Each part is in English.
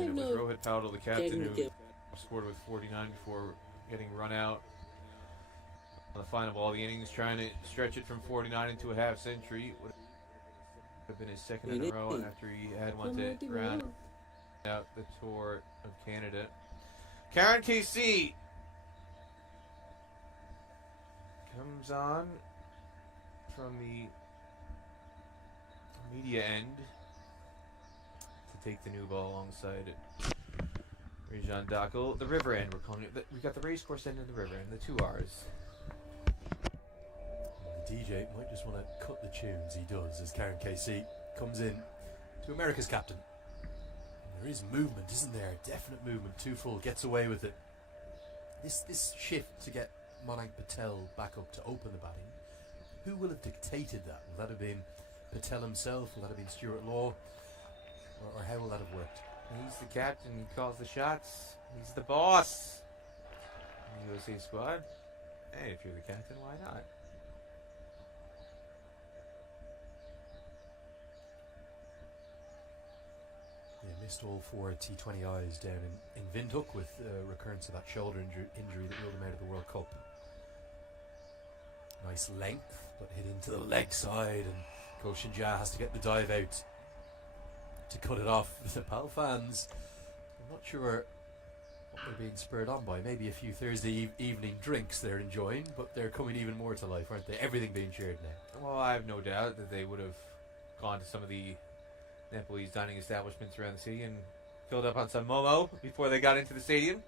And it was Rohit Paudel, the captain, who scored with 49 before getting run out on the final ball of the innings, trying to stretch it from 49 into a half century. Would have been his second in a row after he had one to round out the tour of Canada. Karen KC comes on from the media end to take the new ball alongside Rajan Dakel. The river end, we're calling it. We got the race course end and the river end, the two R's. The DJ might just want to cut the tunes. He does, as Karen KC comes in to America's captain. And there is movement, isn't there? Definite movement. Too full, gets away with it. This shift to get Mayank Patel back up to open the batting, who will have dictated that? Will that have been Patel himself? Will that have been Stuart Law? Or how will that have worked? He's the captain. He calls the shots. He's the boss in the USA squad. Hey, if you're the captain, why not? Yeah, missed all 4 T20Is down in Windhoek with recurrence of that shoulder injury that ruled him out of the World Cup. Nice length, but hit into the leg side, and Koshin Jha has to get the dive out to cut it off. The Nepal fans, I'm not sure what they're being spurred on by. Maybe a few Thursday evening drinks they're enjoying, but they're coming even more to life, aren't they? Everything being cheered now. Well, I have no doubt that they would have gone to some of the Nepalese dining establishments around the city and filled up on some momo before they got into the stadium.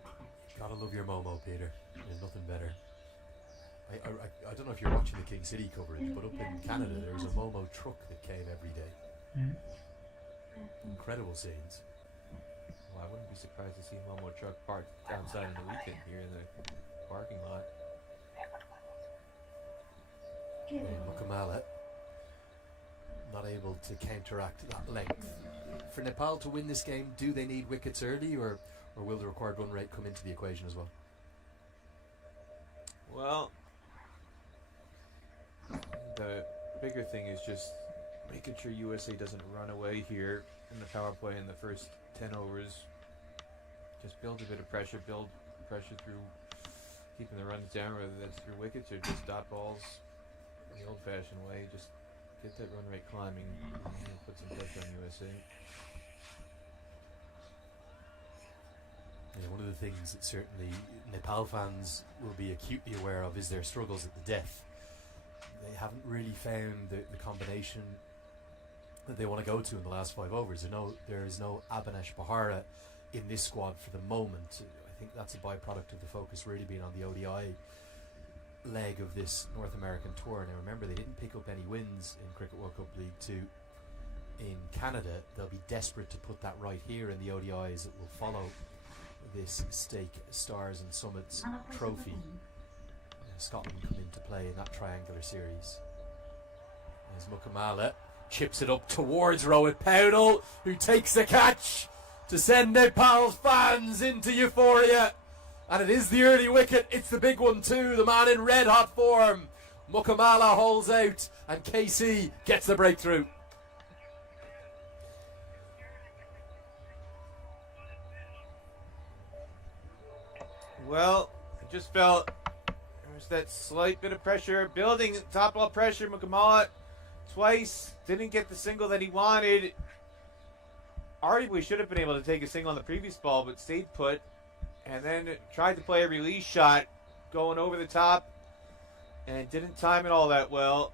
Gotta love your momo, Peter. There's nothing better. I don't know if you're watching the King City coverage, but up in Canada there's a momo truck that came every day. Incredible scenes. Well, I wouldn't be surprised to see a momo truck parked outside on the weekend here in the parking lot. Mukamala not able to counteract that length. For Nepal to win this game, do they need wickets early, or will the required run rate come into the equation as well? Well, the bigger thing is just making sure USA doesn't run away here in the power play in the first 10 overs. Just build a bit of pressure, build pressure through keeping the runs down, whether that's through wickets or just dot balls in the old-fashioned way. Just get that run rate climbing and put some pressure on USA. Yeah, one of the things that certainly Nepal fans will be acutely aware of is their struggles at the death. They haven't really found the combination that they want to go to in the last 5 overs. There is no Abhinesh Bahara in this squad for the moment. I think that's a byproduct of the focus really being on the ODI leg of this North American tour. Now remember, they didn't pick up any wins in Cricket World Cup League 2 in Canada. They'll be desperate to put that right here in the ODIs that will follow this Stake Stars and Summits trophy. Scotland come into play in that triangular series. As Mukamala chips it up towards Rohit Paudel, who takes the catch to send Nepal's fans into euphoria. And it is the early wicket. It's the big one too. The man in red hot form. Mukamala holds out and KC gets the breakthrough. Well, I just felt there's that slight bit of pressure building, top ball pressure. Mukamala twice didn't get the single that he wanted. Arguably should have been able to take a single on the previous ball, but stayed put and then tried to play a release shot going over the top and didn't time it all that well.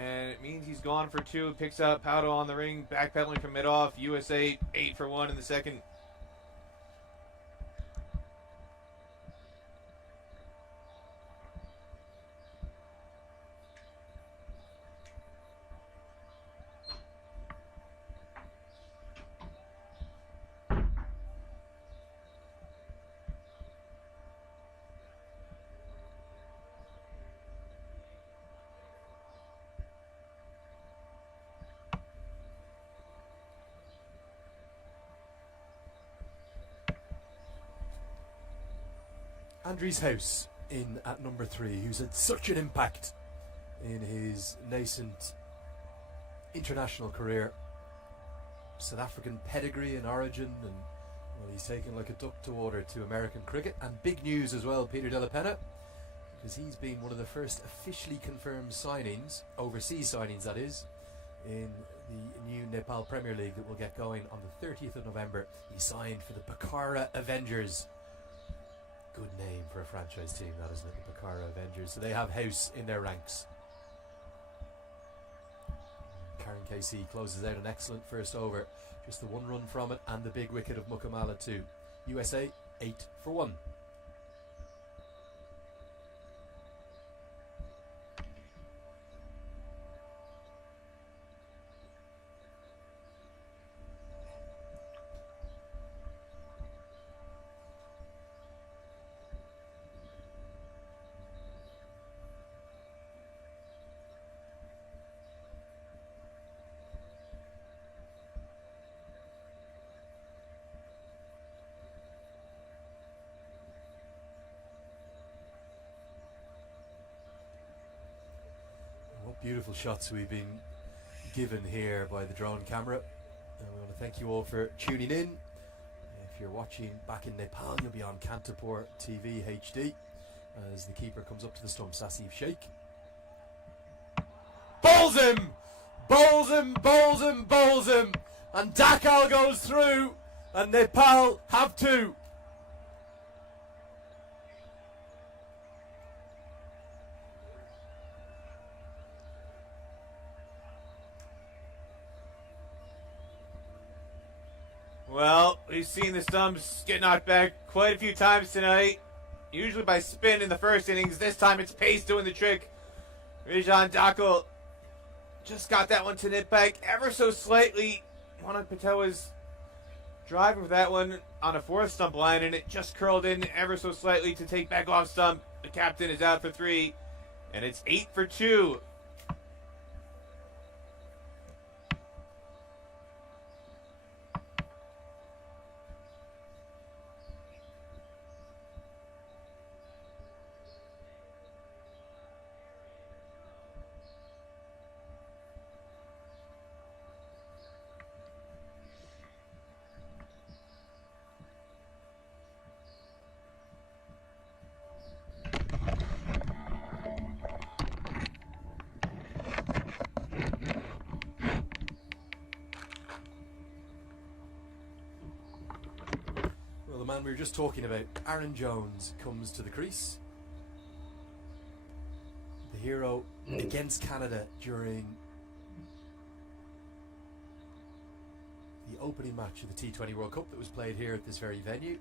And it means he's gone for 2. Picks up Paudel on the ring, backpedaling from mid-off. USA 8 for 1 in the second. Andries House in at number 3, who's had such an impact in his nascent international career. South African pedigree and origin, and well, he's taken like a duck to water to American cricket. And big news as well, Peter de la Pena, because he's been one of the first officially confirmed signings, overseas signings that is, in the new Nepal Premier League that will get going on the 30th of November. He signed for the Pokhara Avengers. Good name for a franchise team, that, isn't it? The Pokhara Avengers. So they have house in their ranks. Karen KC closes out an excellent first over. Just the one run from it and the big wicket of Mukamala too. USA 8 for 1. Beautiful shots we've been given here by the drone camera, and we want to thank you all for tuning in. If you're watching back in Nepal, you'll be on Kantapur TV HD as the keeper comes up to the stump. Sasif Sheikh bowls him, bowls him, bowls him, bowls him, and Dakal goes through, and Nepal have 2. Well, we've seen the stumps get knocked back quite a few times tonight. Usually by spin in the first innings. This time it's pace doing the trick. Rajan Dakal just got that one to nip back ever so slightly. Monak Patel was driving for that one on a 4th stump line, and it just curled in ever so slightly to take back off stump. The captain is out for 3, and it's 8 for 2. The man we were just talking about, Aaron Jones, comes to the crease. The hero against Canada during the opening match of the T20 World Cup that was played here at this very venue.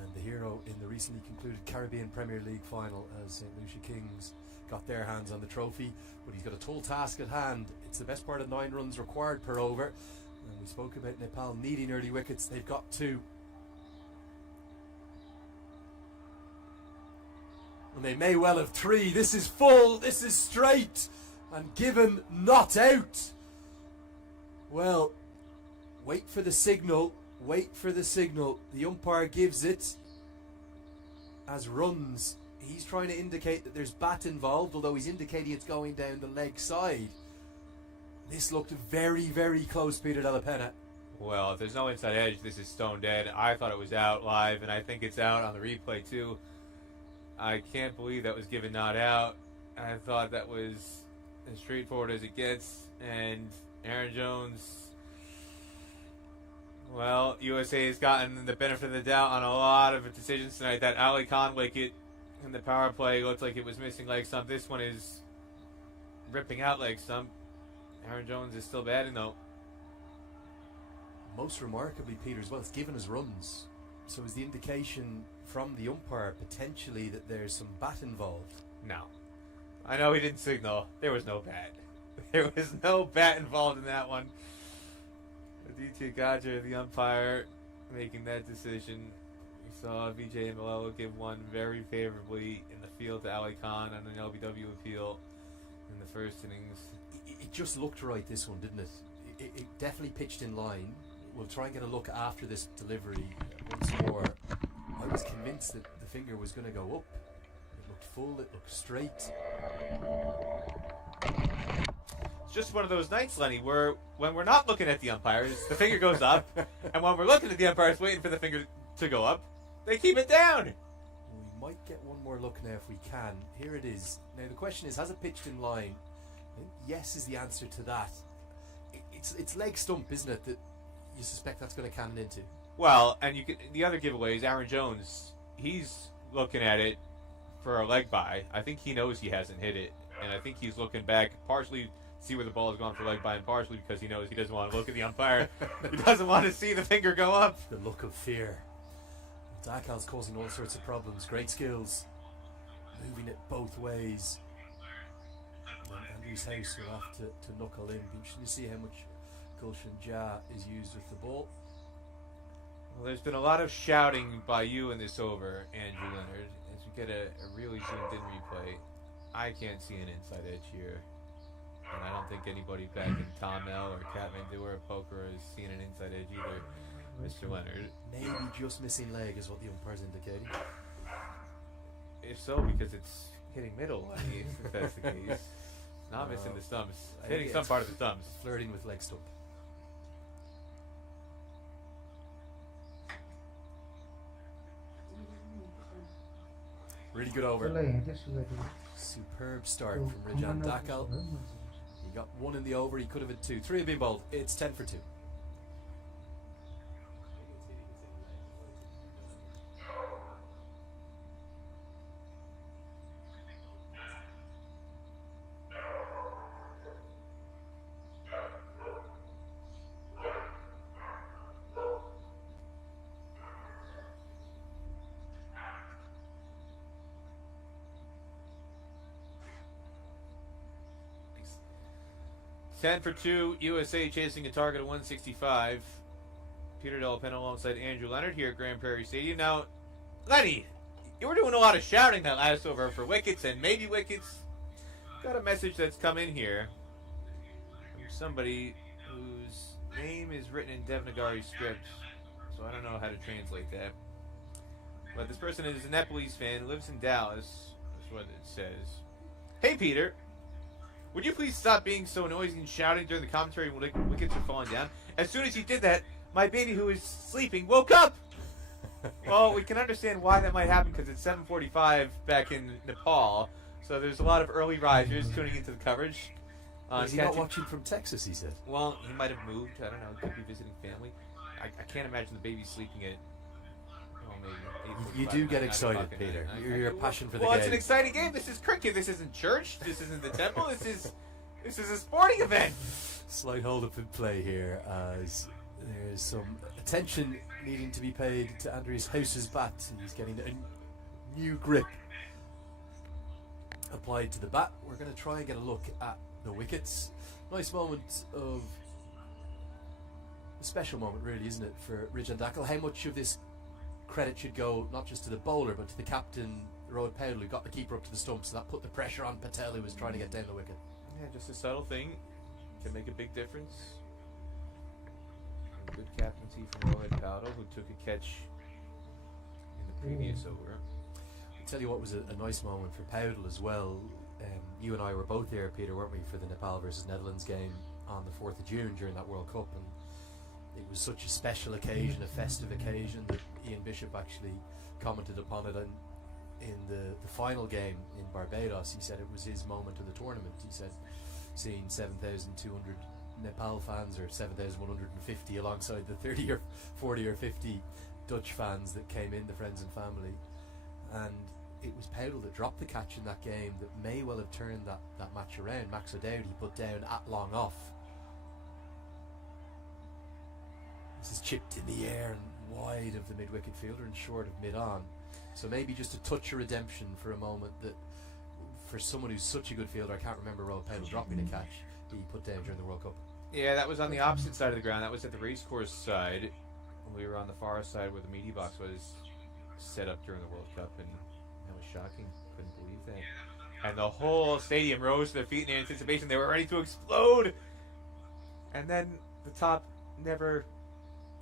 And the hero in the recently concluded Caribbean Premier League final as St. Lucia Kings got their hands on the trophy. But he's got a tall task at hand. It's the best part of 9 runs required per over. And we spoke about Nepal needing early wickets. They've got 2. And they may well have 3. This is full. This is straight. And given not out. Well, wait for the signal. Wait for the signal. The umpire gives it as runs. He's trying to indicate that there's bat involved, although he's indicating it's going down the leg side. This looked very, very close, Peter de la Pena. Well, if there's no inside edge, this is stone dead. I thought it was out live, and I think it's out on the replay too. I can't believe that was given not out. I thought that was as straightforward as it gets. And Aaron Jones, well, USA has gotten the benefit of the doubt on a lot of decisions tonight. That Ali Khan wicket in the power play looked like it was missing leg stump. This one is ripping out leg stump. Aaron Jones is still batting though. Most remarkably, Peter, as well, it's given as runs. So is the indication from the umpire potentially that there's some bat involved? No. I know he didn't signal. There was no bat. There was no bat involved in that one. Aditya Gajra, the umpire, making that decision. We saw Vijay Malelo give one very favorably in the field to Ali Khan on an LBW appeal in the first innings. It just looked right, this one, didn't it? It definitely pitched in line. We'll try and get a look after this delivery once more. I was convinced that the finger was going to go up. It looked full, it looked straight. It's just one of those nights, Lenny, where when we're not looking at the umpires, the finger goes up, and when we're looking at the umpires, waiting for the finger to go up, they keep it down. We might get one more look now if we can. Here it is. Now the question is, has it pitched in line? I think yes is the answer to that. It's leg stump, isn't it, that you suspect that's going to cannon into? Well, and the other giveaway is Aaron Jones. He's looking at it for a leg by. I think he knows he hasn't hit it, and I think he's looking back partially to see where the ball has gone for leg by, and partially because he knows he doesn't want to look at the umpire. He doesn't want to see the finger go up. The look of fear. Dakal's causing all sorts of problems. Great skills, moving it both ways. And Andrew's House will have to knuckle in. Be interesting to see how much Gulshan Jah is used with the ball. Well, there's been a lot of shouting by you in this over, Andrew Leonard. As we get a really zoomed in replay, I can't see an inside edge here. And I don't think anybody back in Tomel or Kathmandu or Poker has seen an inside edge either, Mr. Leonard. Maybe just missing leg is what the umpire's indicating. If so, because it's hitting middle, I mean, if that's the case. Not missing the stumps. It's hitting some part of the stumps. Flirting with leg stump. Really good over. Superb start from Rajan Dakal. He got one in the over, he could have had two. Three have been bowled. It's 10 for 2. Ten for 2, USA chasing a target of 165. Peter Delapena alongside Andrew Leonard here at Grand Prairie Stadium. Now, Lenny, you were doing a lot of shouting that last over for wickets and maybe wickets. Got a message that's come in here from somebody whose name is written in Devnagari script, so I don't know how to translate that. But this person is a Nepalese fan, lives in Dallas. That's what it says. Hey, Peter. Would you please stop being so noisy and shouting during the commentary when wickets are falling down? As soon as you did that, my baby who is sleeping woke up! Well, we can understand why that might happen because it's 7:45 back in Nepal, so there's a lot of early risers tuning into the coverage. Is he not watching from Texas, he said? Well, he might have moved. I don't know. Could be visiting family. I can't imagine the baby sleeping at... You do get excited, Peter. Your passion for the game. Well, it's an exciting game. This is cricket. This isn't church. This isn't the temple. This is a sporting event. Slight hold-up in play here as there's some attention needing to be paid to Andrew's House's bat. He's getting a new grip applied to the bat. We're going to try and get a look at the wickets. Nice moment of... a special moment, really, isn't it, for Rajan Dakal? How much of this credit should go not just to the bowler but to the captain, Rohit Patel, who got the keeper up to the stump, so that put the pressure on Patel, who was trying to get down the wicket. Yeah, just a subtle thing can make a big difference. A good captaincy from Rohit Patel, who took a catch in the previous over. I'll tell you what was a nice moment for Patel as well. You and I were both there, Peter, weren't we, for the Nepal versus Netherlands game on the 4th of June during that World Cup, and it was such a special occasion, a festive occasion, that Ian Bishop actually commented upon it. And in the final game in Barbados, he said it was his moment of the tournament. He said seeing 7,200 Nepal fans, or 7,150 alongside the 30 or 40 or 50 Dutch fans that came in, the friends and family. And it was Patel that dropped the catch in that game that may well have turned that match around. Max O'Dowd he put down at long off. This is chipped in the air and wide of the mid-wicket fielder and short of mid-on. So maybe just a touch of redemption for a moment that, for someone who's such a good fielder, I can't remember Rohit Patel dropping a catch that he put down during the World Cup. Yeah, that was on the opposite side of the ground. That was at the racecourse side. We were on the far side where the media box was set up during the World Cup, and that was shocking. Couldn't believe that. And the whole stadium rose to their feet in anticipation. They were ready to explode. And then the top never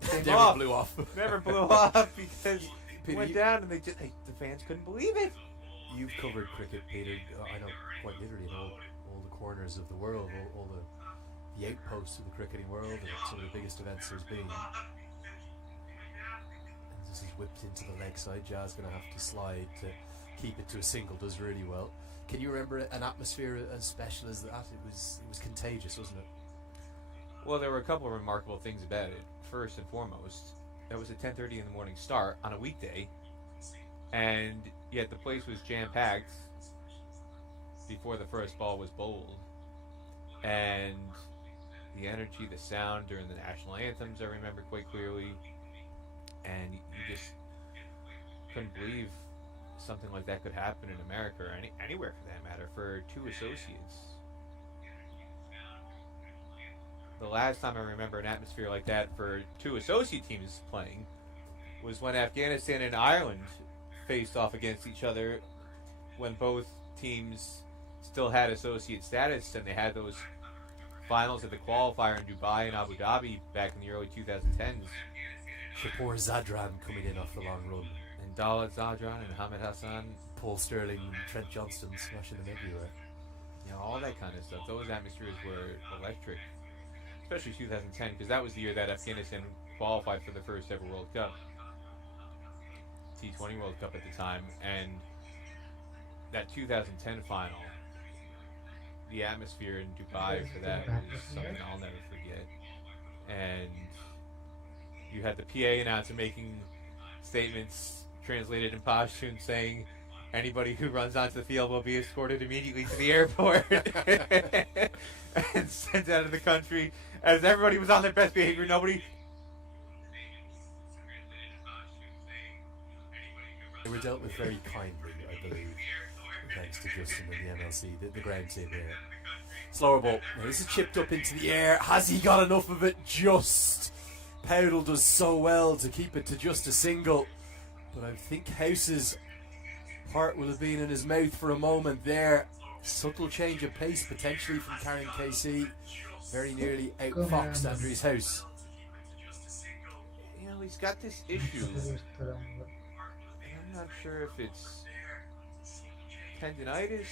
blew off. Never blew off because it went down, and the fans couldn't believe it. You've covered cricket, Peter. I know quite literally in all the corners of the world, all the the outpost of the cricketing world and some of the biggest events there's been. And this is whipped into the leg side. Jazz going to have to slide to keep it to a single. Does really well. Can you remember an atmosphere as special as that? It was contagious, wasn't it? Well, there were a couple of remarkable things about it. First and foremost, that was a 10:30 in the morning start on a weekday, and yet the place was jam-packed before the first ball was bowled. And the energy, the sound during the national anthems, I remember quite clearly, and you just couldn't believe something like that could happen in America or anywhere for that matter for two associates. The last time I remember an atmosphere like that for two associate teams playing was when Afghanistan and Ireland faced off against each other when both teams still had associate status, and they had those finals at the qualifier in Dubai and Abu Dhabi back in the early 2010s. Shapur Zadran coming in off the long run. And Dalit Zadran and Hamid Hassan. Paul Sterling and Trent Johnston smashing them everywhere. You know, all that kind of stuff. Those atmospheres were electric. Especially 2010, because that was the year that Afghanistan qualified for the first ever World Cup. T20 World Cup at the time. And that 2010 final, the atmosphere in Dubai for that was something I'll never forget. And you had the PA announcer making statements translated in Pashtun saying, anybody who runs onto the field will be escorted immediately to the airport and sent out of the country. As everybody was on their best behavior, nobody... They were dealt with very kindly, I believe, thanks to Justin and the MLC, the ground team here. Slower ball. Now this is chipped up into the air. Has he got enough of it? Just. Powdle does so well to keep it to just a single. But I think House's heart will have been in his mouth for a moment there. Subtle change of pace potentially from Karen KC. Very nearly outfoxed Andrews House. You know, he's got this issue. I'm not sure if it's tendinitis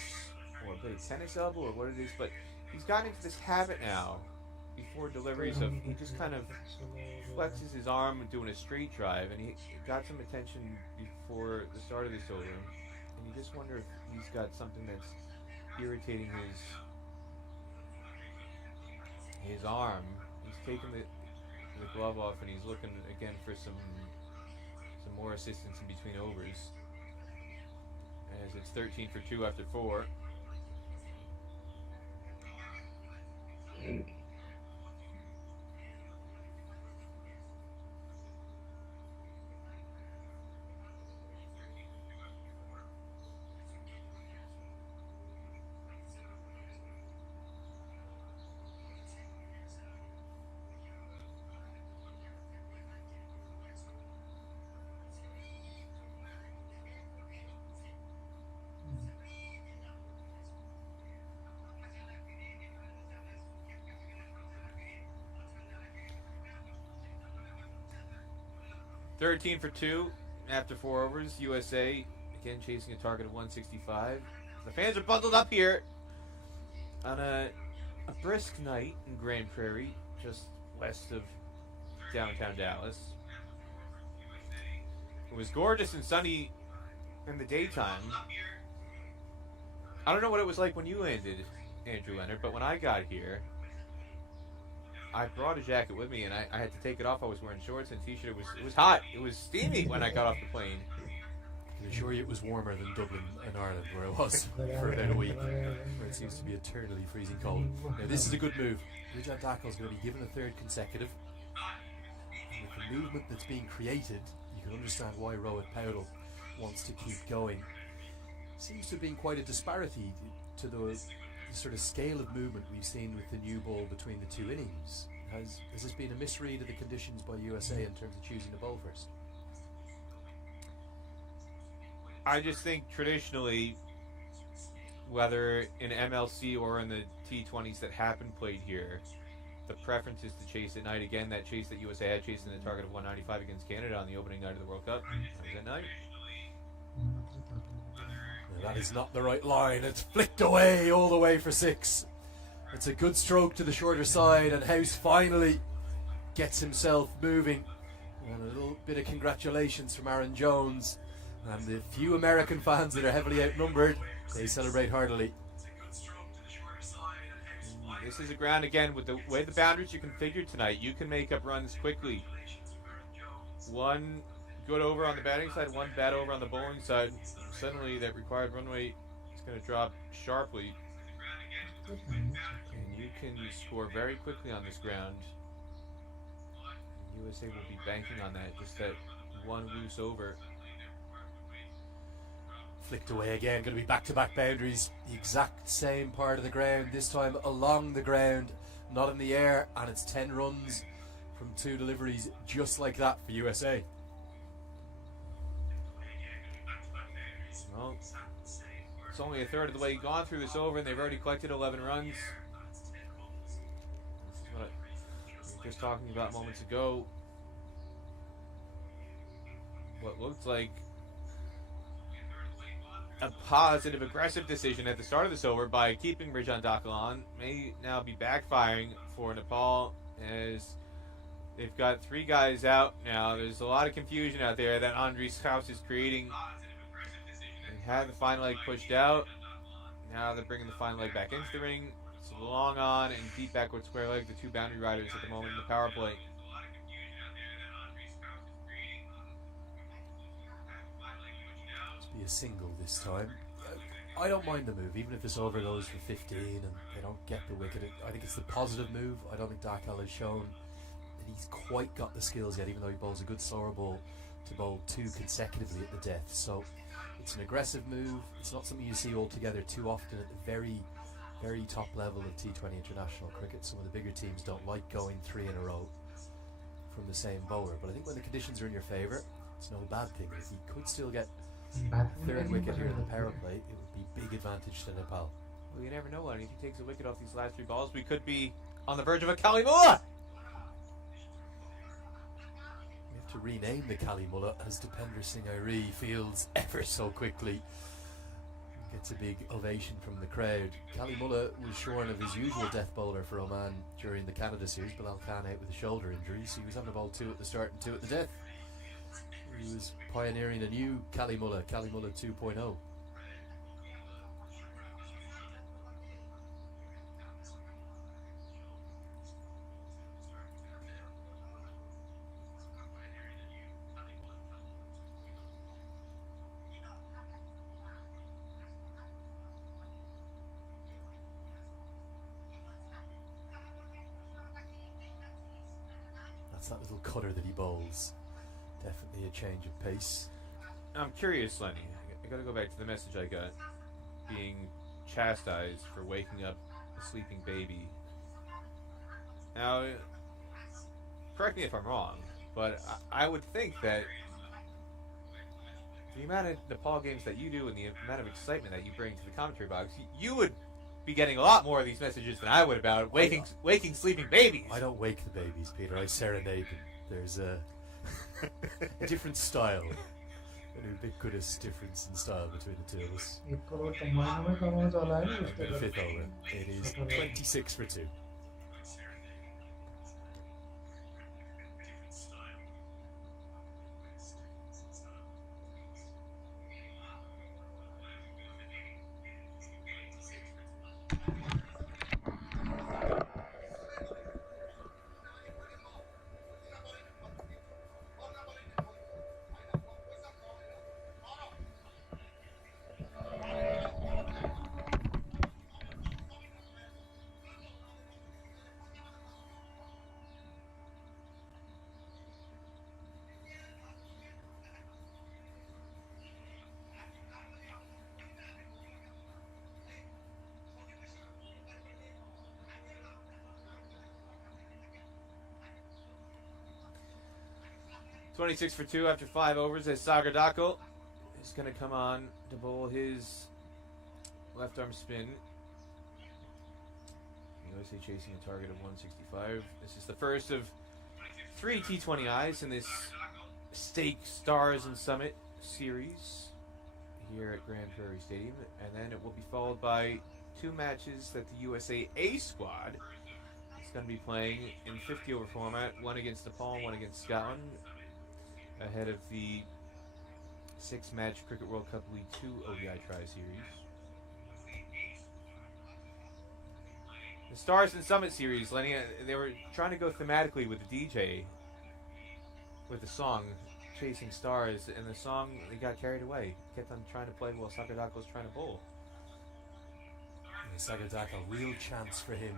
or a bit of tennis elbow or what it is, but he's gotten into this habit now before deliveries of he just kind of flexes his arm doing a straight drive, and he got some attention before the start of this over, and you just wonder if he's got something that's irritating his arm. He's taken the glove off, and he's looking again for some more assistance in between overs, as it's 13 for 2 after 4. $13 for 2 after 4 overs. USA again chasing a target of 165. The fans are bundled up here on a brisk night in Grand Prairie, just west of downtown Dallas. It was gorgeous and sunny in the daytime. I don't know what it was like when you landed, Andrew Leonard, but when I got here, I brought a jacket with me, and I had to take it off. I was wearing shorts and t-shirt. It was hot. It was steamy when I got off the plane. I can assure you it was warmer than Dublin and Ireland, where I was for about a week, where it seems to be eternally freezing cold. Now this is a good move. Ridjan Dackle is going to be given a third consecutive. And with the movement that's being created, you can understand why Rohit Powdle wants to keep going. Seems to have been quite a disparity to the sort of scale of movement we've seen with the new ball between the two innings. Has this been a misread of the conditions by USA in terms of choosing the bowl first? I just think traditionally, whether in MLC or in the T20s that haven't played here, the preference is to chase at night. Again, that chase that USA had chasing the target of 195 against Canada on the opening night of the World Cup. That was at night. That is not the right line. It's flicked away all the way for 6. It's a good stroke to the shorter side, and House finally gets himself moving. And a little bit of congratulations from Aaron Jones. And the few American fans that are heavily outnumbered, they celebrate heartily. This is a ground, again, with the way the boundaries are configured tonight, you can make up runs quickly. One good over on the batting side, one bad over on the bowling side. Suddenly that required run rate is going to drop sharply. And you can score very quickly on this ground. USA will be banking on that, just that one loose over. Flicked away again, going to be back-to-back boundaries. The exact same part of the ground, this time along the ground, not in the air, and it's 10 runs from 2 deliveries, just like that for USA. Well, it's only a third of the way gone through this over, and they've already collected 11 runs. This is what we were just talking about moments ago. What looked like a positive, aggressive decision at the start of this over by keeping Rajan Dakal on may now be backfiring for Nepal, as they've got 3 guys out now. There's a lot of confusion out there that Andres House is creating. They had the fine leg pushed out. Now they're bringing the fine leg back into the ring. It's a long on and deep backward square leg, the 2 boundary riders at the moment in the power play. Be a single this time. I don't mind the move, even if this over goes for 15 and they don't get the wicket. I think it's the positive move. I don't think Dakal has shown that he's quite got the skills yet, even though he bowls a good slower ball, to bowl 2 consecutively at the death. So it's an aggressive move. It's not something you see altogether too often at the very, very top level of T20 international cricket. Some of the bigger teams don't like going 3 in a row from the same bowler. But I think when the conditions are in your favour, it's no bad thing. If he could still get 3rd wicket here in the power play, it would be big advantage to Nepal. Well, you never know, Lenny. If he takes a wicket off these last 3 balls, we could be on the verge of a Kalimula. We have to rename the Kalimula as Dipender Singh Airi fields ever so quickly. Gets a big ovation from the crowd. Kalimula was shorn of his usual death bowler for Oman during the Canada series. Bilal Khan out with a shoulder injury, so he was having to bowl 2 at the start and 2 at the death. He was pioneering a new Kalimula 2.0. That's that little cutter that he bowls. Definitely a change of pace. I'm curious, Lenny. I gotta go back to the message I got. Being chastised for waking up a sleeping baby. Now, correct me if I'm wrong, but I would think that the amount of Nepal games that you do and the amount of excitement that you bring to the commentary box, you would be getting a lot more of these messages than I would about waking sleeping babies. I don't wake the babies, Peter. I serenade them. There's a different style, an ubiquitous difference in style between the 2 of us. The 5th over. It is 26 for 2. .26 for 2 after 5 overs as Sagar Dakal is going to come on to bowl his left arm spin. USA chasing a target of 165. This is the first of 3 T20Is in this Stake Stars and Summit series here at Grand Prairie Stadium, and then it will be followed by 2 matches that the USA A squad is going to be playing in 50 over format. One against Nepal, one against Scotland, ahead of the 6-match Cricket World Cup League 2 ODI Tri-Series. The Stars and Summit Series, Lenny, they were trying to go thematically with the DJ, with the song Chasing Stars, and the song, they got carried away. Kept on trying to play while Sakadaka was trying to bowl. Sakadaka, real chance for him.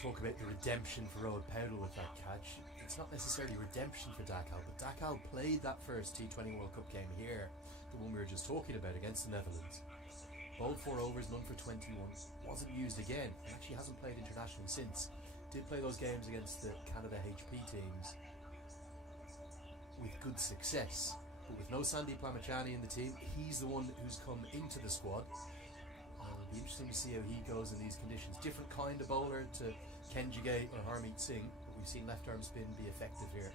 Talk about the redemption for Rohit Powell with that catch. It's not necessarily redemption for Dakal, but Dakal played that first T20 World Cup game here, the one we were just talking about, against the Netherlands. Bowled 4 overs, none for 21. Wasn't used again. And actually hasn't played internationally since. Did play those games against the Canada HP teams with good success. But with no Sandeep Lamachani in the team, he's the one who's come into the squad. It'll be interesting to see how he goes in these conditions. Different kind of bowler to Kenjigate or Harmeet Singh, but we've seen left arm spin be effective here.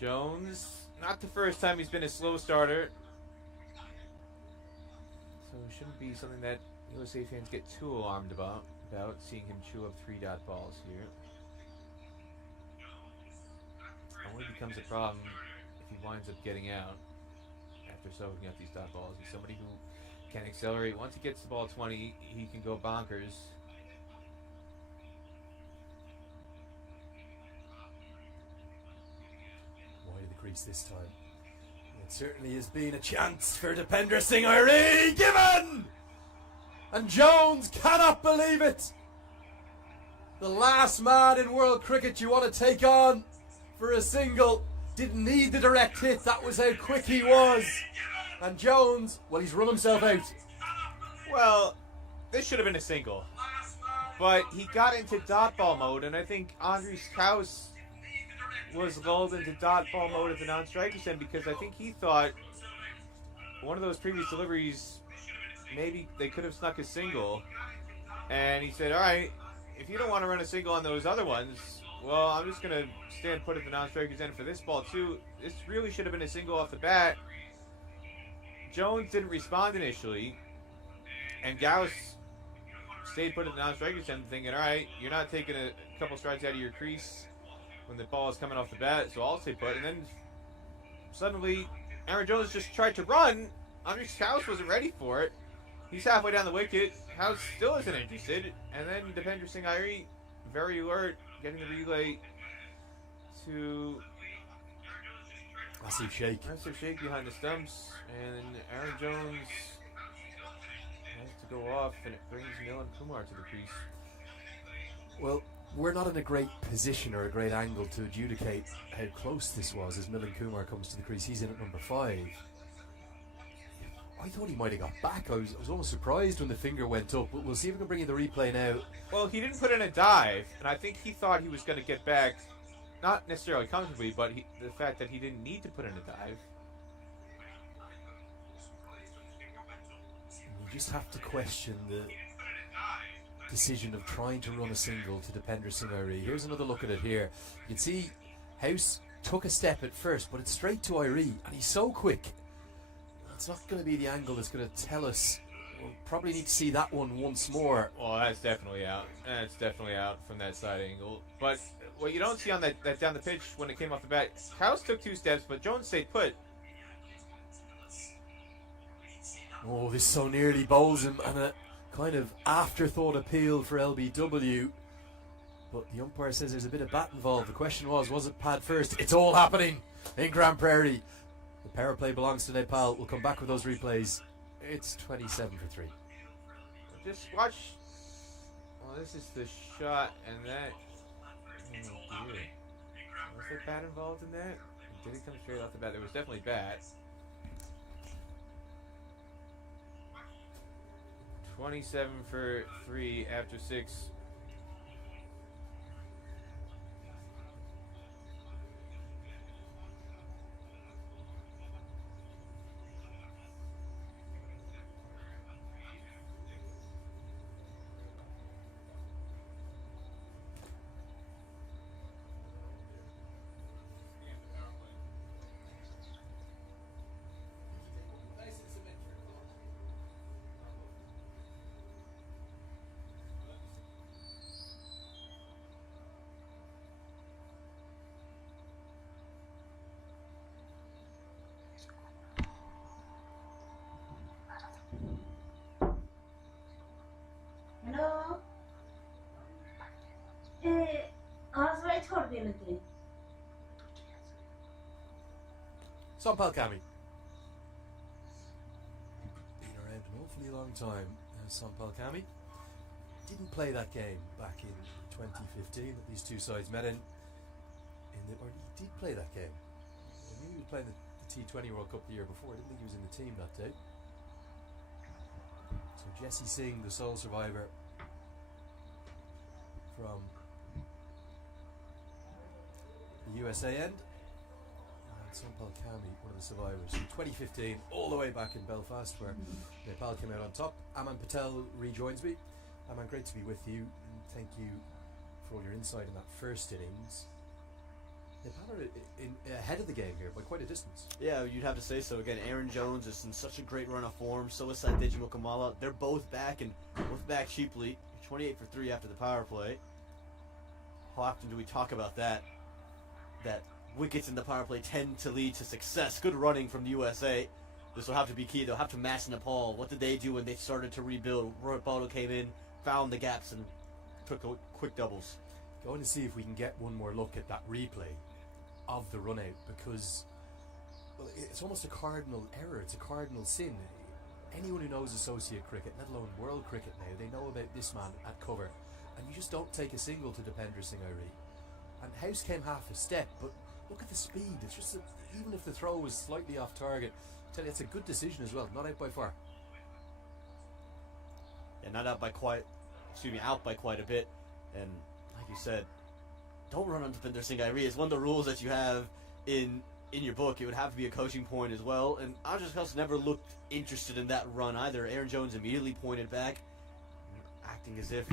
Jones, not the first time he's been a slow starter, so it shouldn't be something that USA fans get too alarmed about seeing him chew up 3-dot balls here. Only becomes a problem if he winds up getting out after soaking up these dot balls. He's somebody who can accelerate. Once he gets the ball 20, he can go bonkers. Wide of the crease this time. It certainly has been a chance for Dipender Singh Iree given! And Jones cannot believe it! The last man in world cricket you want to take on for a single. Didn't need the direct hit, that was how quick he was. And Jones, well, he's run himself out. Well, this should have been a single. But he got into dot ball mode, and I think Andries Kous was lulled into dot ball mode at the non-strikers end because I think he thought one of those previous deliveries, maybe they could have snuck a single. And he said, all right, if you don't want to run a single on those other ones, well, I'm just going to stand put at the non-strikers end for this ball too. This really should have been a single off the bat. Jones didn't respond initially, and Gauss stayed put at the non-strikers end thinking, all right, you're not taking a couple strides out of your crease when the ball is coming off the bat, so I'll stay put. And then suddenly Aaron Jones just tried to run. Andries Kous wasn't ready for it. He's halfway down the wicket. House still isn't interested. And then Dipender Singh Iree, very alert, getting the relay to Massive shake. Massive shake behind the stumps. And Aaron Jones has to go off, and it brings Milan Kumar to the crease. Well, we're not in a great position or a great angle to adjudicate how close this was as Milan Kumar comes to the crease. He's in at number 5. I thought he might have got back. I was almost surprised when the finger went up, but we'll see if we can bring in the replay now. Well, he didn't put in a dive, and I think he thought he was going to get back, not necessarily comfortably, but the fact that he didn't need to put in a dive. You just have to question the decision of trying to run a single to Dipender Singh Iree. Here's another look at it here. You can see House took a step at first, but it's straight to Iree, and he's so quick. It's not going to be the angle that's going to tell us. We'll probably need to see that one once more. Well, that's definitely out. That's definitely out from that side angle. But what you don't see on that down the pitch when it came off the bat, House took 2 steps, but Jones stayed put. Oh, this so nearly bowls him, and a kind of afterthought appeal for LBW. But the umpire says there's a bit of bat involved. The question was it pad first? It's all happening in Grand Prairie. The power play belongs to Nepal. We'll come back with those replays. It's 27 for 3. Just watch. Well, this is the shot, and that. Oh dear. Was there bat involved in that? Did it come straight off the bat? There was definitely bat. 27 for 3 after 6. Sampal Kami. Been around an awfully long time. Sampal Kami didn't play that game back in 2015 that these two sides met in or he did play that game. I knew he was playing the T20 World Cup the year before. I didn't think he was in the team that day. So Jesse Singh, the sole survivor from the USA end, and Sampal Kami, one of the survivors from 2015, all the way back in Belfast, where Nepal came out on top. Aman Patel rejoins me. Aman, great to be with you, and thank you for all your insight in that first innings. Nepal are ahead of the game here by quite a distance. Yeah, you'd have to say so. Again, Aaron Jones is in such a great run of form. So is Sadeji Mukamala. They're both back, and both back cheaply. 28 for 3 after the power play. How often do we talk about that? That wickets in the power play tend to lead to success. Good running from the USA. This will have to be key. They'll have to match Nepal. What did they do when they started to rebuild? Roy Baldo came in, found the gaps, and took quick doubles. Going to see if we can get one more look at that replay of the run out, because it's almost a cardinal error. It's a cardinal sin. Anyone who knows associate cricket, let alone world cricket now, they know about this man at cover, and you just don't take a single to Dipender Singh Airi. And House came half a step, but look at the speed. It's just that even if the throw was slightly off target, I tell you, it's a good decision as well. Not out by far. Yeah, not out by quite. Out by quite a bit. And like you said, don't run on Dipender Singh Airi. It's one of the rules that you have in your book. It would have to be a coaching point as well. And Andres House never looked interested in that run either. Aaron Jones immediately pointed back, acting as if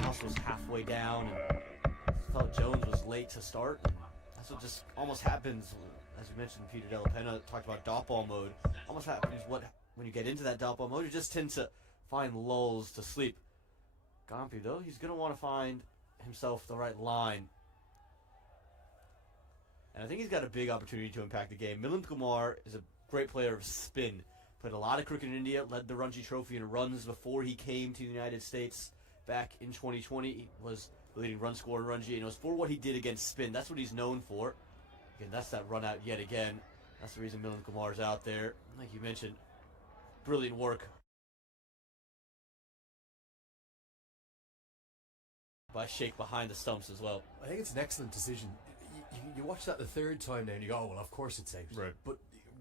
House was halfway down, and felt Jones was late to start. And that's what just almost happens. As we mentioned, Peter Della Penna talked about dot ball mode. Almost happens when you get into that dot ball mode, you just tend to find lulls to sleep. Gampi, though, he's going to want to find himself the right line. And I think he's got a big opportunity to impact the game. Milind Kumar is a great player of spin. Played a lot of cricket in India, led the Ranji Trophy in runs before he came to the United States back in 2020. He was the leading run scorer in Ranji, and it was for what he did against spin. That's what he's known for. Again, that's that run out yet again. That's the reason Milind Kumar's out there. Like you mentioned, brilliant work by Sheikh behind the stumps as well. I think it's an excellent decision. You watch that the third time now and you go, oh, well, of course it's out. Right. But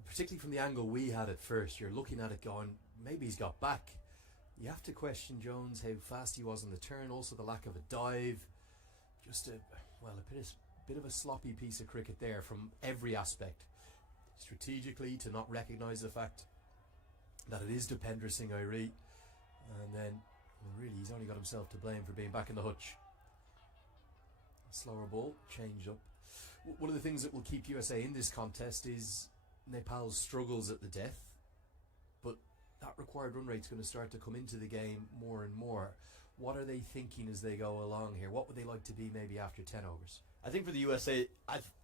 particularly from the angle we had at first, you're looking at it going, maybe he's got back. You have to question Jones, how fast he was on the turn, also the lack of a dive. Just a bit of a sloppy piece of cricket there from every aspect. Strategically, to not recognise the fact that it is Dipender Singh Airi, and then really he's only got himself to blame for being back in the hutch. Slower ball, changed up. One of the things that will keep USA in this contest is Nepal's struggles at the death, but that required run rate's going to start to come into the game more and more. What are they thinking as they go along here? What would they like to be maybe after 10 overs? I think for the USA,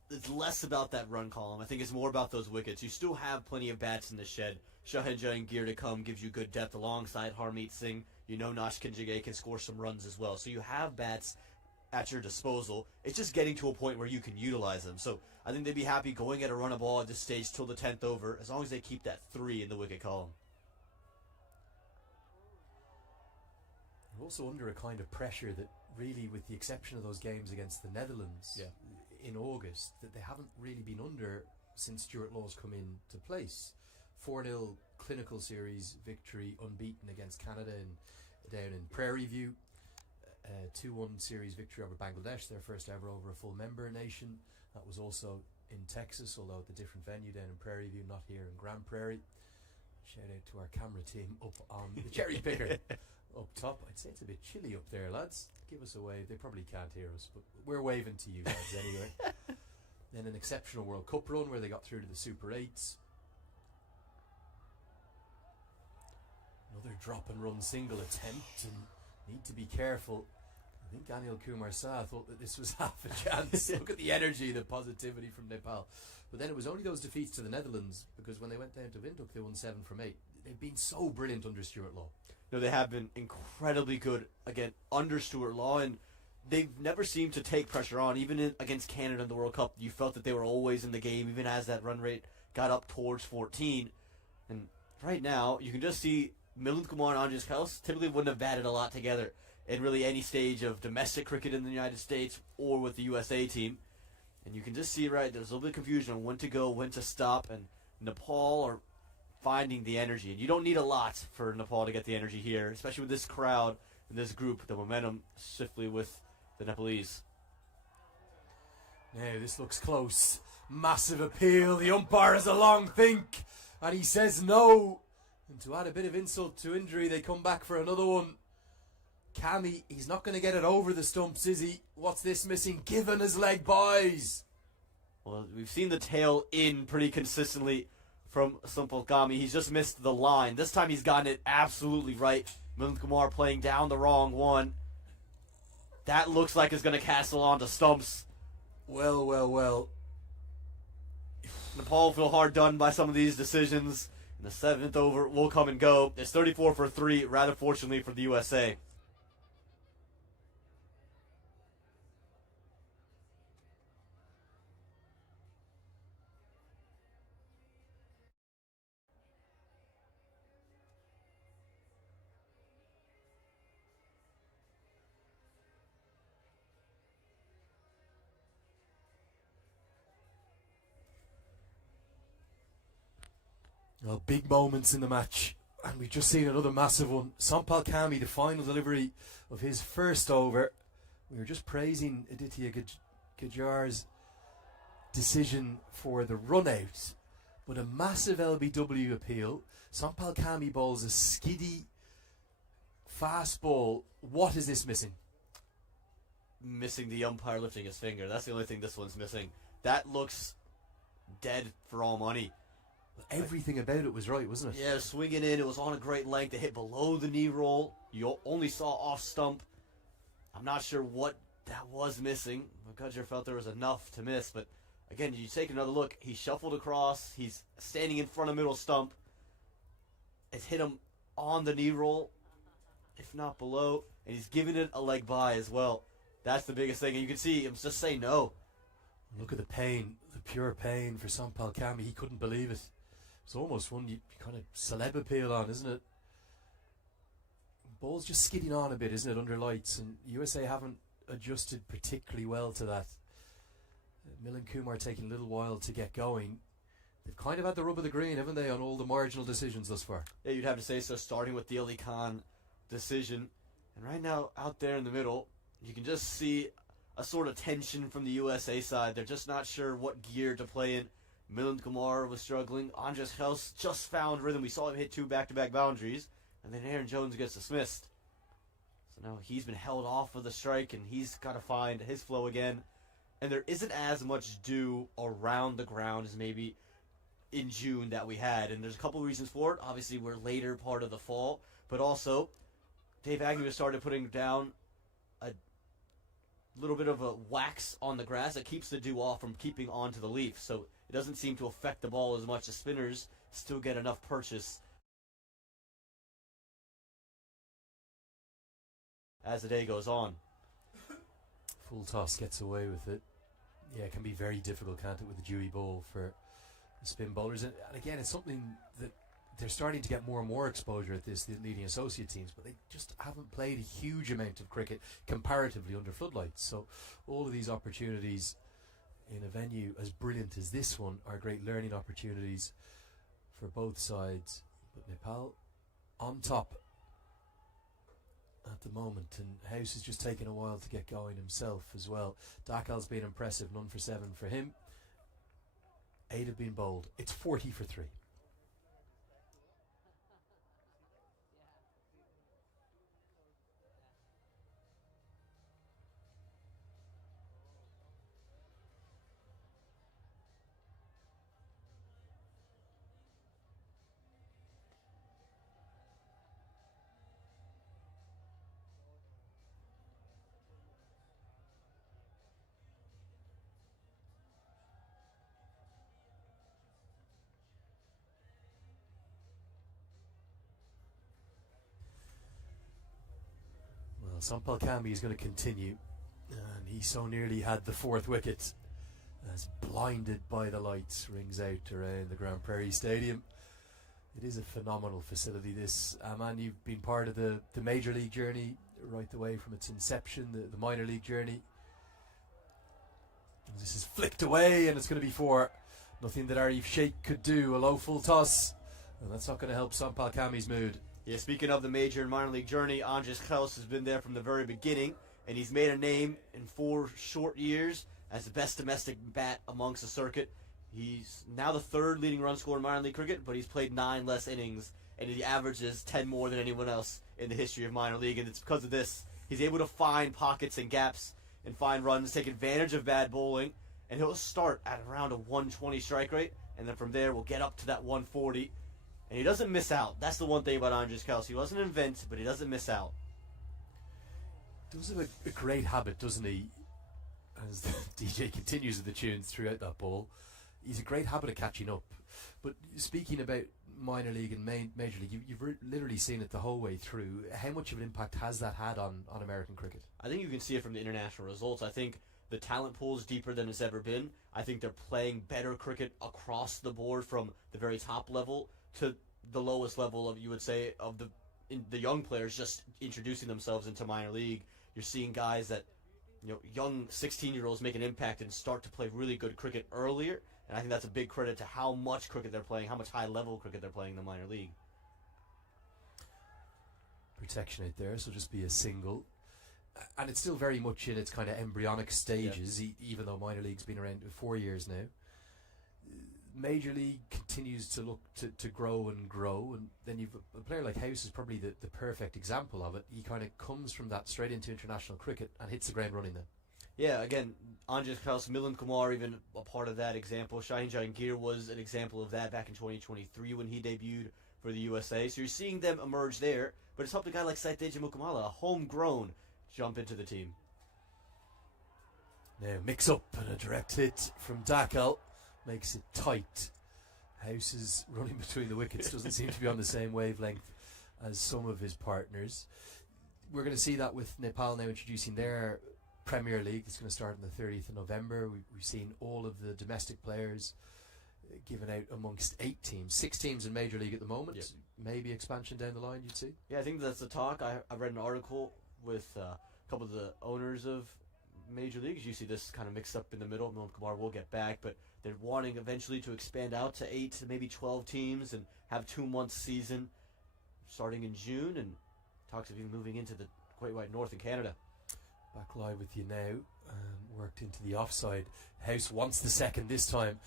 it's less about that run column. I think it's more about those wickets. You still have plenty of bats in the shed. Shahed Jahangir to come gives you good depth alongside Harmeet Singh. You know Nashkin Jagay can score some runs as well. So you have bats at your disposal. It's just getting to a point where you can utilize them. So I think they'd be happy going at a run of ball at this stage till the 10th over, as long as they keep that 3 in the wicket column. You're also under a kind of pressure that really, with the exception of those games against the Netherlands in August, that they haven't really been under since Stuart Law's come into place. 4-0 clinical series victory, unbeaten against Canada down in Prairie View. 2-1 series victory over Bangladesh, their first ever over a full member nation. That was also in Texas, although at the different venue down in Prairie View, not here in Grand Prairie. Shout out to our camera team up on the cherry picker up top. I'd say it's a bit chilly up there, lads. Give us a wave. They probably can't hear us, but we're waving to you lads anyway. Then an exceptional World Cup run where they got through to the Super 8s. Another drop and run single attempt, and need to be careful. I think Anil Kumar Shah thought that this was half a chance. Look at the energy, the positivity from Nepal. But then it was only those defeats to the Netherlands, because when they went down to Windhoek, they won 7 from 8. They've been so brilliant under Stuart Law. No, they have been incredibly good, again, under Stuart Law. And they've never seemed to take pressure on. Even against Canada in the World Cup, you felt that they were always in the game, even as that run rate got up towards 14. And right now, you can just see Milind Kumar and Andres Kaus typically wouldn't have batted a lot together in really any stage of domestic cricket in the United States or with the USA team. And you can just see, right, there's a little bit of confusion on when to go, when to stop, and Nepal are finding the energy. And you don't need a lot for Nepal to get the energy here, especially with this crowd and this group, the momentum swiftly with the Nepalese. Now, this looks close. Massive appeal. The umpire has a long think, and he says no. And to add a bit of insult to injury, they come back for another one. Cammy, he's not going to get it over the stumps, is he? What's this missing? Given his leg buys. Well, we've seen the tail in pretty consistently from Sumpal Kami. He's just missed the line. This time he's gotten it absolutely right. Milind Kumar playing down the wrong one. That looks like it's going to castle onto stumps. Well. Nepal feel hard done by some of these decisions. And the 7th over will come and go. It's 34 for 3, rather fortunately for the USA. Well, big moments in the match, and we've just seen another massive one. Sampal Kami, the final delivery of his first over. We were just praising Aditya Gajar's decision for the run out, but a massive LBW appeal. Sampal Kami bowls a skiddy fast ball. What is this missing? Missing the umpire lifting his finger. That's the only thing this one's missing. That looks dead for all money. Everything about it was right, wasn't it? Yeah, swinging in. It was on a great length. It hit below the knee roll. You only saw off stump. I'm not sure what that was missing. Gudger felt there was enough to miss. But again, you take another look. He shuffled across. He's standing in front of middle stump. It's hit him on the knee roll, if not below. And he's giving it a leg by as well. That's the biggest thing. And you can see him just say no. Look at the pain, the pure pain for Sampal Kami. He couldn't believe it. It's almost one you kind of celeb appeal on, isn't it? Ball's just skidding on a bit, isn't it, under lights? And USA haven't adjusted particularly well to that. Milind Kumar taking a little while to get going. They've kind of had the rub of the green, haven't they, on all the marginal decisions thus far? Yeah, you'd have to say so, starting with the Ali Khan decision. And right now, out there in the middle, you can just see a sort of tension from the USA side. They're just not sure what gear to play in. Milind Kumar was struggling. Andres House just found rhythm. We saw him hit 2 back-to-back boundaries. And then Aaron Jones gets dismissed. So now he's been held off of the strike, and he's got to find his flow again. And there isn't as much dew around the ground as maybe in June that we had. And there's a couple of reasons for it. Obviously, we're later part of the fall. But also, Dave Agnew has started putting down a little bit of a wax on the grass that keeps the dew off from keeping onto the leaf. So it doesn't seem to affect the ball as much as spinners still get enough purchase as the day goes on. Full toss gets away with it. Yeah, it can be very difficult, can't it, with the dewy ball for the spin bowlers. And again, it's something that they're starting to get more and more exposure at this, the leading associate teams, but they just haven't played a huge amount of cricket comparatively under floodlights. So all of these opportunities in a venue as brilliant as this one are great learning opportunities for both sides. But Nepal on top at the moment, and House has just taken a while to get going himself as well. Dakal's been impressive, none for 7 for him. 8 have been bowled. It's 40 for 3. Sampal Kami is going to continue. he so nearly had the fourth wicket as blinded by the lights rings out around the Grand Prairie Stadium. It is a phenomenal facility, this. Man, you've been part of the Major League journey right the way from its inception, the minor league journey. And this is flicked away, and it's going to be for nothing that Arif Sheikh could do. A low full toss, and that's not going to help Sampal Kami's mood. Yeah, speaking of the major and minor league journey, Andres Kraus has been there from the very beginning, and he's made a name in 4 short years as the best domestic bat amongst the circuit. He's now the 3rd leading run scorer in minor league cricket, but he's played 9 less innings, and he averages 10 more than anyone else in the history of minor league, and it's because of this. He's able to find pockets and gaps and find runs, take advantage of bad bowling, and he'll start at around a 120 strike rate, and then from there we'll get up to that 140, and he doesn't miss out. That's the one thing about Andres Kraus. He doesn't invent, but he doesn't miss out. Does have a great habit, doesn't he? As the DJ continues with the tunes throughout that ball, he's a great habit of catching up. But speaking about minor league and major league, you've literally seen it the whole way through. How much of an impact has that had on American cricket? I think you can see it from the international results. I think the talent pool is deeper than it's ever been. I think they're playing better cricket across the board, from the very top level to the lowest level of, you would say, of the young players just introducing themselves into minor league. You're seeing guys that, young 16-year-olds make an impact and start to play really good cricket earlier, and I think that's a big credit to how much cricket they're playing, how much high-level cricket they're playing in the minor league. Protection out there, so just be a single. And it's still very much in its kind of embryonic stages, even though minor league's been around 4 years now. Major league continues to look to grow and grow, and then you've a player like House is probably the perfect example of it. He kind of comes from that straight into international cricket and hits the ground running then. Yeah, again, Andres Kraus, Milind Kumar, even a part of that example. Shaheen Jahangir was an example of that back in 2023 when he debuted for the USA. So you're seeing them emerge there, but it's helped a guy like Saiteja Mukamala, a homegrown, jump into the team. Now mix up and a direct hit from Dakal makes it tight. House is running between the wickets, doesn't seem to be on the same wavelength as some of his partners. We're going to see that with Nepal now introducing their Premier League. It's going to start on the 30th of November. We've seen all of the domestic players given out amongst 8 teams. 6 teams in Major League at the moment. Yep. Maybe expansion down the line, you'd see? Yeah, I think that's the talk. I read an article with a couple of the owners of Major Leagues. You see this kind of mixed up in the middle. Milind Kumar will get back, but they're wanting eventually to expand out to 8 to maybe 12 teams and have 2-month season starting in June, and talks of even moving into the Great White North in Canada. Back live with you now, worked into the offside. House wants the second this time.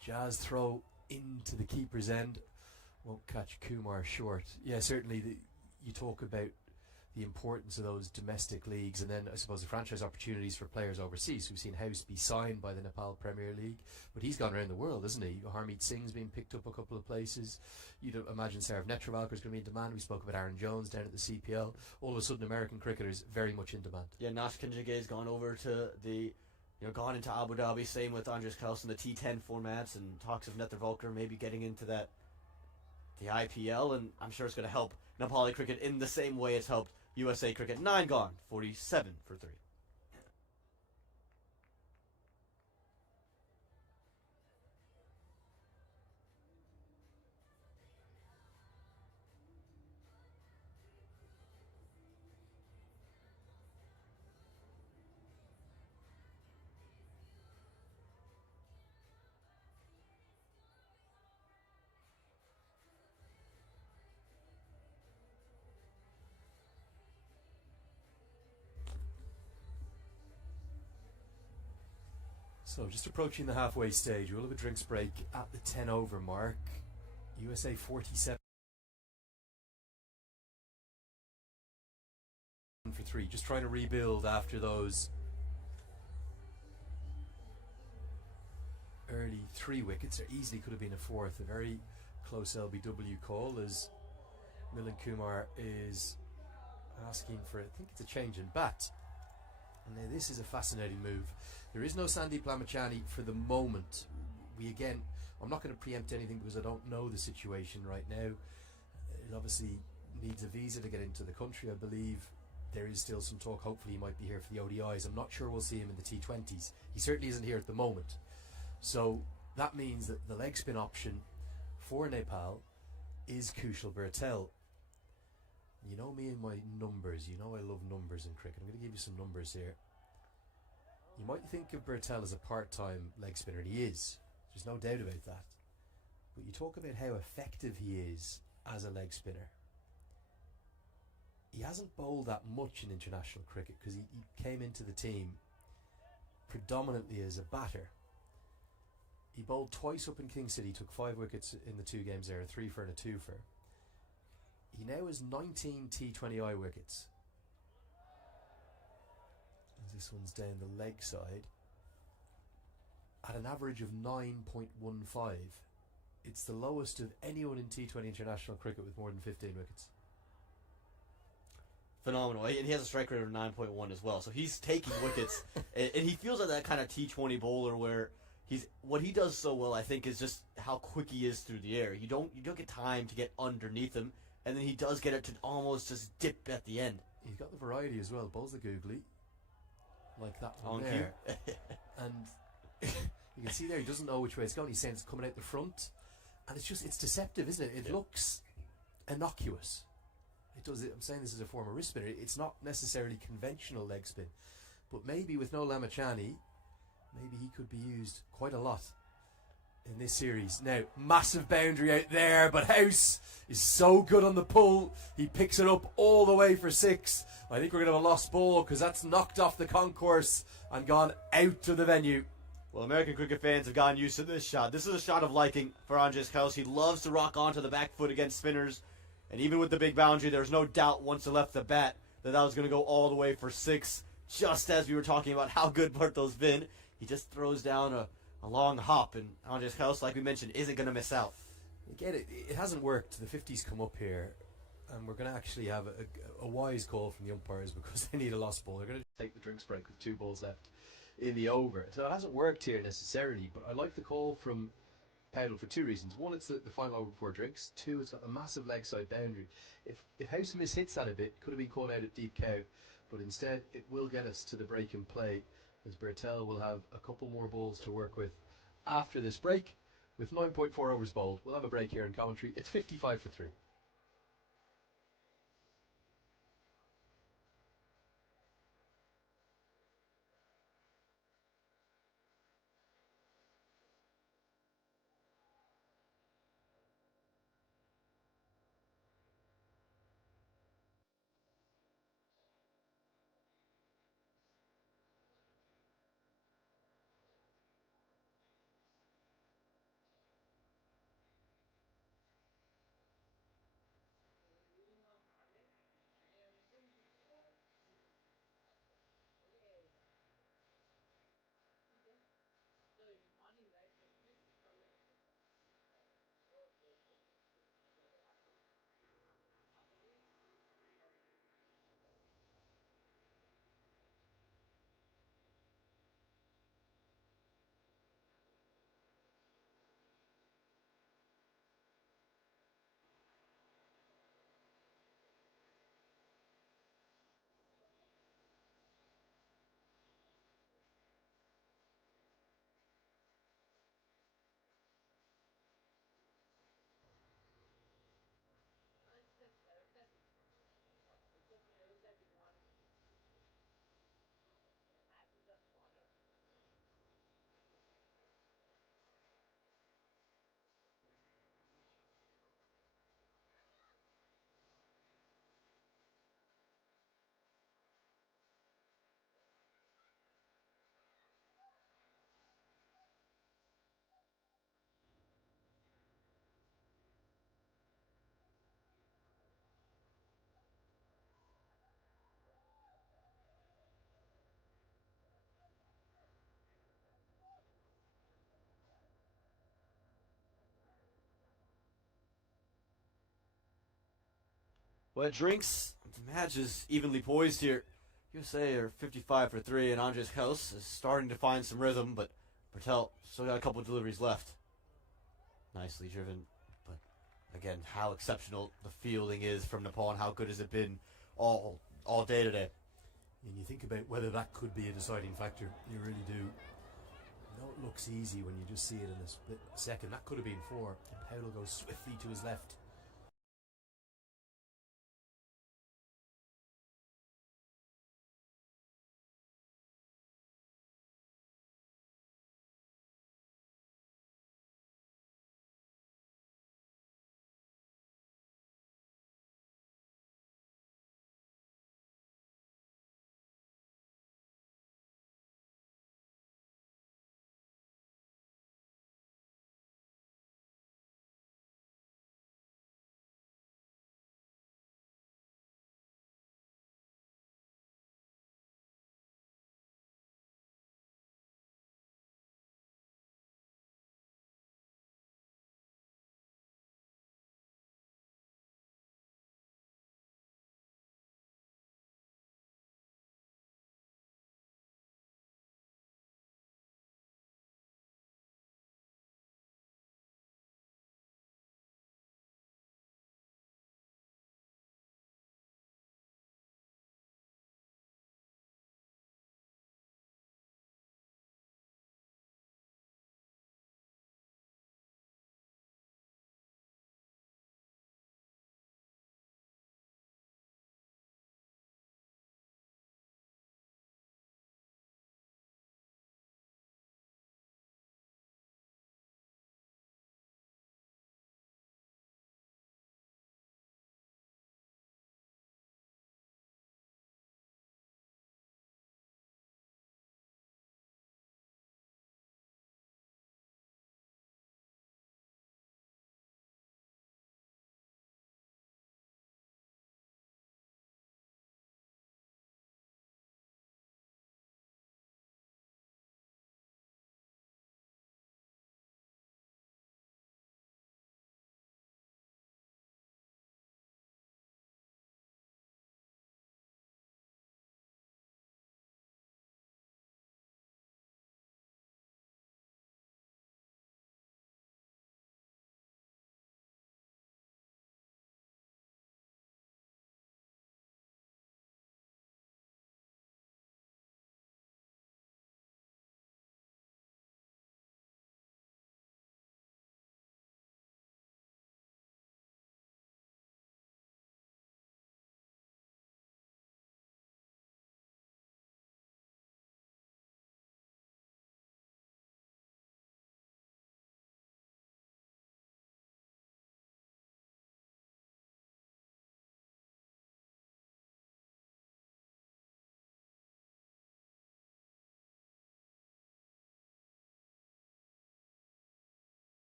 Jazz throw into the keeper's end, won't catch Kumar short. Yeah, certainly you talk about the importance of those domestic leagues, and then I suppose the franchise opportunities for players overseas. We've seen House be signed by the Nepal Premier League, but he's gone around the world, isn't he? Harmeet Singh's been picked up a couple of places. You'd imagine Sarav Netravalkar is going to be in demand. We spoke about Aaron Jones down at the CPL. All of a sudden, American cricketers very much in demand. Yeah, Nash Kanjigay's gone over to gone into Abu Dhabi. Same with Andres Kraus in the T10 formats, and talks of Netravalkar maybe getting into the IPL, and I'm sure it's going to help Nepali cricket in the same way it's helped USA cricket. 9 gone, 47 for 3. So just approaching the halfway stage. We'll have a drinks break at the 10 over mark. USA 47 for 3. Just trying to rebuild after those early 3 wickets. There easily could have been a 4th. A very close LBW call as Milind Kumar is asking for, I think it's a change in bat. And now this is a fascinating move. There is no Sandeep Lamachani for the moment. I'm not going to preempt anything because I don't know the situation right now. It obviously needs a visa to get into the country. I believe there is still some talk. Hopefully he might be here for the ODIs. I'm not sure we'll see him in the T20s. He certainly isn't here at the moment. So that means that the leg spin option for Nepal is Kushal Bertel. You know me and my numbers. You know I love numbers in cricket. I'm going to give you some numbers here. You might think of Bertel as a part-time leg spinner, and he is. There's no doubt about that. But you talk about how effective he is as a leg spinner. He hasn't bowled that much in international cricket because he came into the team predominantly as a batter. He bowled twice up in King City, took 5 wickets in the 2 games there, a 3-for and a 2-for. He now has 19 T20I wickets. This one's down the leg side at an average of 9.15. It's the lowest of anyone in T20 international cricket with more than 15 wickets. Phenomenal. And he has a strike rate of 9.1 as well. So he's taking wickets. And he feels like that kind of T20 bowler where what he does so well, I think, is just how quick he is through the air. You don't get time to get underneath him, and then he does get it to almost just dip at the end. He's got the variety as well. Bowls the googly, like that one On there. And you can see there he doesn't know which way it's going. He's saying it's coming out the front, and it's deceptive, isn't it? It looks innocuous. It does. I'm saying this as a former wrist spinner. It's not necessarily conventional leg spin, but maybe with no Lamachani, maybe he could be used quite a lot in this series. Now, massive boundary out there, but House is so good on the pull. He picks it up all the way for 6. I think we're going to have a lost ball because that's knocked off the concourse and gone out to the venue. Well, American cricket fans have gotten used to this shot. This is a shot of liking for Andres House. He loves to rock onto the back foot against spinners. And even with the big boundary, there was no doubt once it left the bat that was going to go all the way for 6. Just as we were talking about how good Bertel's been, he just throws down a long hop, and Andres House, like we mentioned, isn't going to miss out. Again, it hasn't worked. The 50s come up here, and we're going to actually have a wise call from the umpires because they need a lost ball. They're going to take the drinks break with 2 balls left in the over. So it hasn't worked here necessarily, but I like the call from Powell for 2 reasons. One, it's the final over before drinks. 2, it's got a massive leg side boundary. If House mishits that a bit, could have been caught out at deep cow, but instead it will get us to the break and play, as Bertel will have a couple more balls to work with after this break. With 9.4 overs bowled, we'll have a break here in commentary. It's 55 for 3. Well, drinks, the match is evenly poised here. USA are 55 for 3, and Andres House is starting to find some rhythm, but Bertel still got a couple of deliveries left. Nicely driven, but again, how exceptional the fielding is from Nepal, and how good has it been all all day today. And you think about whether that could be a deciding factor. You really do. No, it looks easy when you just see it in a split second. That could have been 4. And Powell goes swiftly to his left.